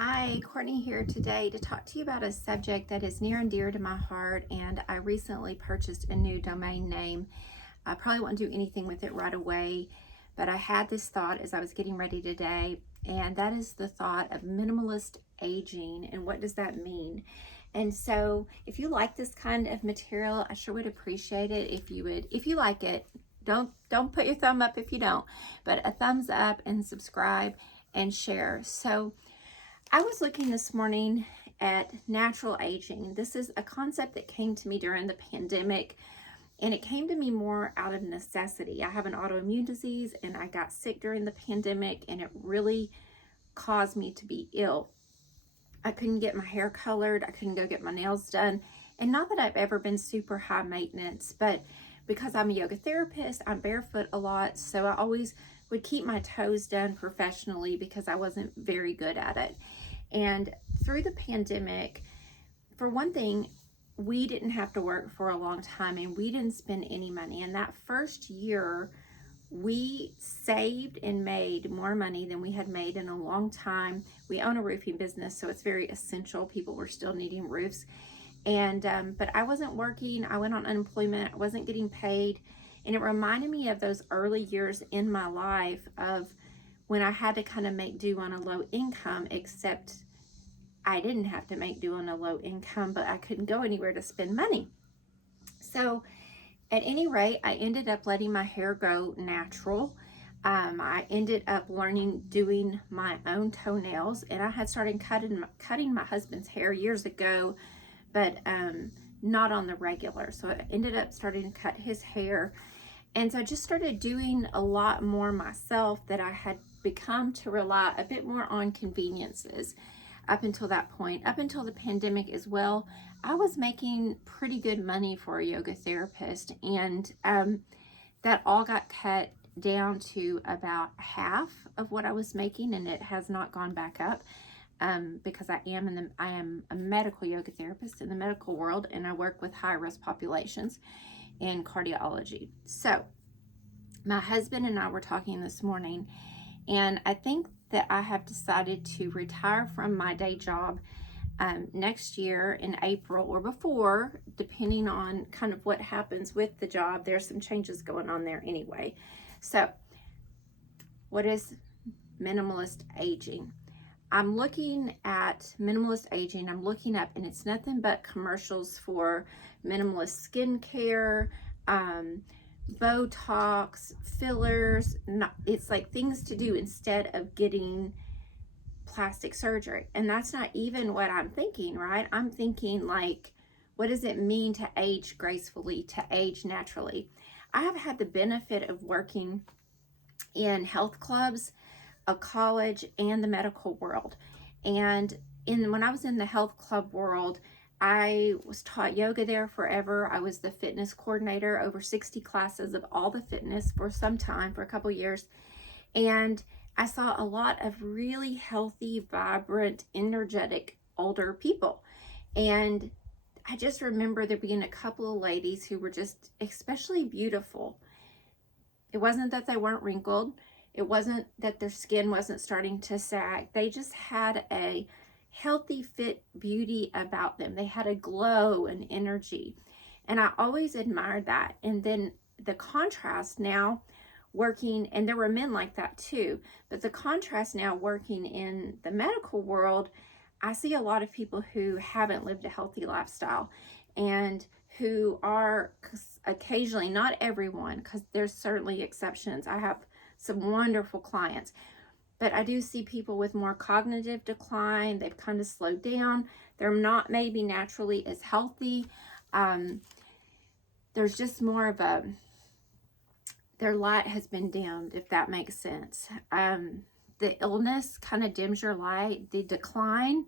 Hi, Courtney here today to talk to you about a subject that is near and dear to my heart, and I recently purchased a new domain name. I probably won't do anything with it right away, but I had this thought as I was getting ready today, and that is the thought of minimalist aging. And what does that mean? And so if you like this kind of material, I sure would appreciate it if you like it. Don't put your thumb up if you don't, but a thumbs up and subscribe and share. So I was looking this morning at natural aging. This is a concept that came to me during the pandemic, and it came to me more out of necessity. I have an autoimmune disease, and I got sick during the pandemic, and it really caused me to be ill. I couldn't get my hair colored, I couldn't go get my nails done, and not that I've ever been super high maintenance, but because I'm a yoga therapist, I'm barefoot a lot, so I always would keep my toes done professionally because I wasn't very good at it. And through the pandemic, for one thing, we didn't have to work for a long time and we didn't spend any money. And that first year, we saved and made more money than we had made in a long time. We own a roofing business, so it's very essential. People were still needing roofs. And but I wasn't working. I went on unemployment. I wasn't getting paid. And it reminded me of those early years in my life of when I had to kind of make do on a low income, except I didn't have to make do on a low income, but I couldn't go anywhere to spend money. So at any rate, I ended up letting my hair go natural. I ended up learning doing my own toenails, and I had started cutting my husband's hair years ago, but not on the regular. So I ended up starting to cut his hair. And so I just started doing a lot more myself, that I had become to rely a bit more on conveniences up until that point. Up until the pandemic as well, I was making pretty good money for a yoga therapist, and that all got cut down to about half of what I was making, and it has not gone back up. Because I am a medical yoga therapist in the medical world, and I work with high risk populations in cardiology. So my husband and I were talking this morning, and I think that I have decided to retire from my day job next year in April or before, depending on kind of what happens with the job. There's some changes going on there anyway. So what is minimalist aging? I'm looking at minimalist aging. I'm looking up, and it's nothing but commercials for minimalist skincare, Botox, fillers. It's like things to do instead of getting plastic surgery. And that's not even what I'm thinking, right? I'm thinking, like, what does it mean to age gracefully, to age naturally? I have had the benefit of working in health clubs, a college, and the medical world. And when I was in the health club world, I was taught yoga there forever. I was the fitness coordinator, over 60 classes of all the fitness for some time, for a couple years. And I saw a lot of really healthy, vibrant, energetic older people. And I just remember there being a couple of ladies who were just especially beautiful. It wasn't that they weren't wrinkled. It wasn't that their skin wasn't starting to sag. They just had a healthy, fit beauty about them. They had a glow and energy. And I always admired that. And then the contrast now working, and there were men like that too, but the contrast now working in the medical world, I see a lot of people who haven't lived a healthy lifestyle and who are occasionally, not everyone, because there's certainly exceptions. I have some wonderful clients, but I do see people with more cognitive decline. They've kind of slowed down. They're not maybe naturally as healthy. There's just more of their light has been dimmed, if that makes sense. The illness kind of dims your light, the decline.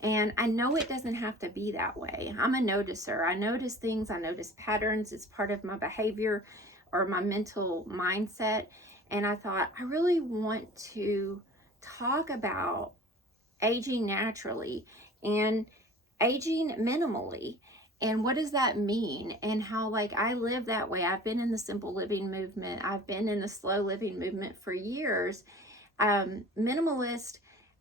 And I know it doesn't have to be that way. I'm a noticer. I notice things, I notice patterns. It's part of my behavior or my mental mindset. And I thought, I really want to talk about aging naturally and aging minimally. And what does that mean? And how, like, I live that way. I've been in the simple living movement. I've been in the slow living movement for years. Minimalist,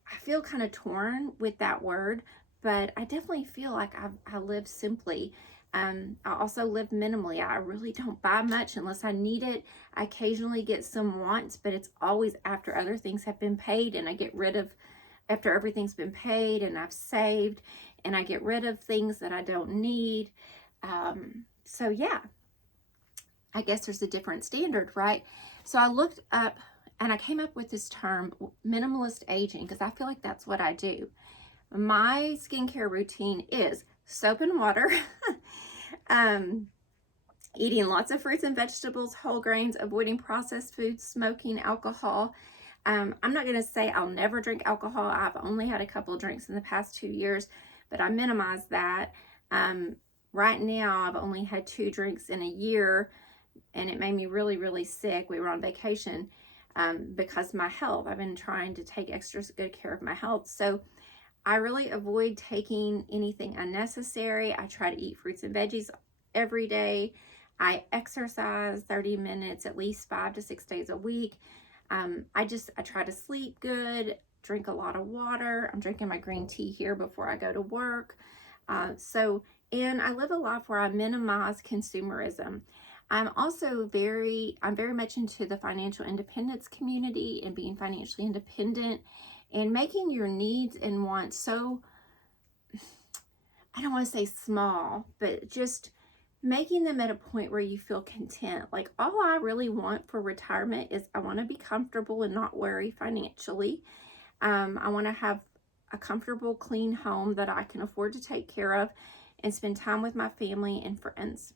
I feel kind of torn with that word, but I definitely feel like I live simply. I also live minimally. I really don't buy much unless I need it. I occasionally get some wants, but it's always after other things have been paid, and I get rid of after everything's been paid and I've saved, and I get rid of things that I don't need. So yeah, I guess there's a different standard, right? So I looked up and I came up with this term, minimalist aging, because I feel like that's what I do. My skincare routine is soap and water, eating lots of fruits and vegetables, whole grains, avoiding processed foods, smoking, alcohol. I'm not going to say I'll never drink alcohol. I've only had a couple of drinks in the past 2 years, but I minimize that. Right now, I've only had 2 drinks in a year, and it made me really, really sick. We were on vacation because of my health. I've been trying to take extra good care of my health. So I really avoid taking anything unnecessary. I try to eat fruits and veggies every day. I exercise 30 minutes at least 5 to 6 days a week. I try to sleep good, drink a lot of water. I'm drinking my green tea here before I go to work. And I live a life where I minimize consumerism. I'm very much into the financial independence community and being financially independent and making your needs and wants so, I don't want to say small, but just making them at a point where you feel content. Like, all I really want for retirement is I want to be comfortable and not worry financially. I want to have a comfortable, clean home that I can afford to take care of and spend time with my family and friends.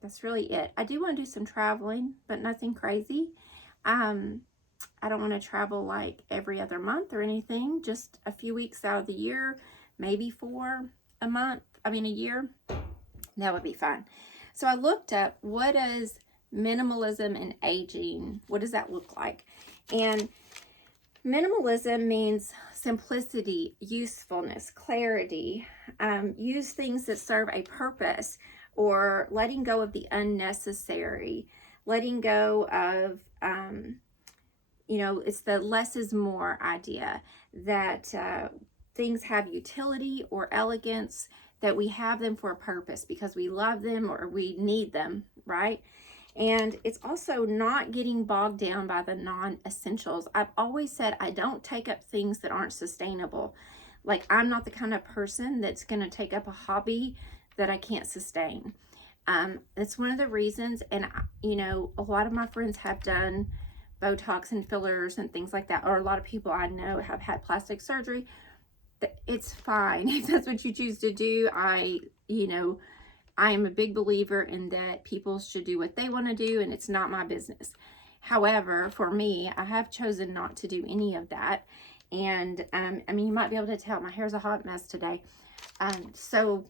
That's really it. I do want to do some traveling, but nothing crazy. I don't want to travel like every other month or anything, just a few weeks out of the year, maybe 4 a year. That would be fine. So I looked up, what is minimalism and aging? What does that look like? And minimalism means simplicity, usefulness, clarity, use things that serve a purpose, or letting go of the unnecessary, letting go of, it's the less is more idea, that things have utility or elegance, that we have them for a purpose because we love them or we need them, right? And it's also not getting bogged down by the non-essentials. I've always said I don't take up things that aren't sustainable. Like, I'm not the kind of person that's going to take up a hobby that I can't sustain. That's one of the reasons, and a lot of my friends have done Botox and fillers and things like that, or a lot of people I know have had plastic surgery. It's fine if that's what you choose to do. I am a big believer in that people should do what they want to do, and it's not my business. However, for me, I have chosen not to do any of that. And you might be able to tell my hair's a hot mess today. So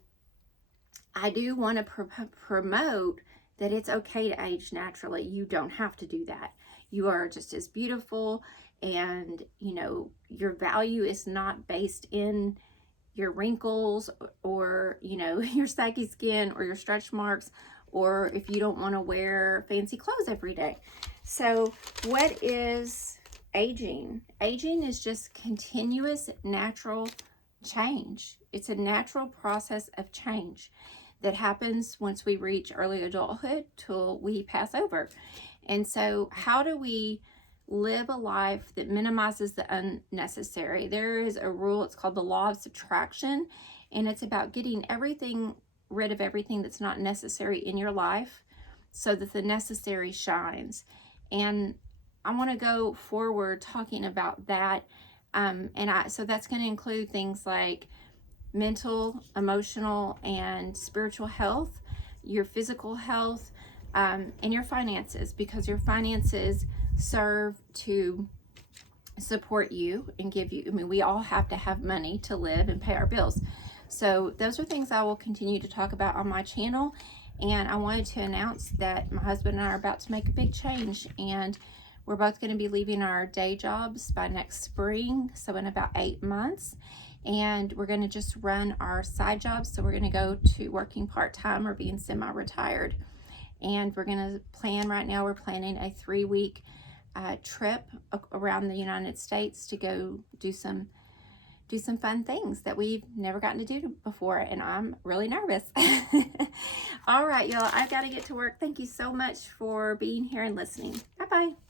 I do want to promote that it's okay to age naturally. You don't have to do that. You are just as beautiful, and your value is not based in your wrinkles or your saggy skin or your stretch marks, or if you don't want to wear fancy clothes every day. So what is aging? Aging is just continuous natural change. It's a natural process of change that happens once we reach early adulthood till we pass over. And so how do we live a life that minimizes the unnecessary? There is a rule, it's called the law of subtraction, and it's about getting rid of everything that's not necessary in your life so that the necessary shines. And I want to go forward talking about that. So that's going to include things like mental, emotional, and spiritual health, your physical health, and your finances, because your finances serve to support you and give you, we all have to have money to live and pay our bills. So those are things I will continue to talk about on my channel. And I wanted to announce that my husband and I are about to make a big change, and we're both going to be leaving our day jobs by next spring, so in about 8 months. And we're going to just run our side jobs. So we're going to go to working part-time or being semi-retired. And we're going to plan, right now we're planning a 3-week trip around the United States to go do some fun things that we've never gotten to do before, and I'm really nervous. All right, y'all, I've got to get to work. Thank you so much for being here and listening. Bye-bye.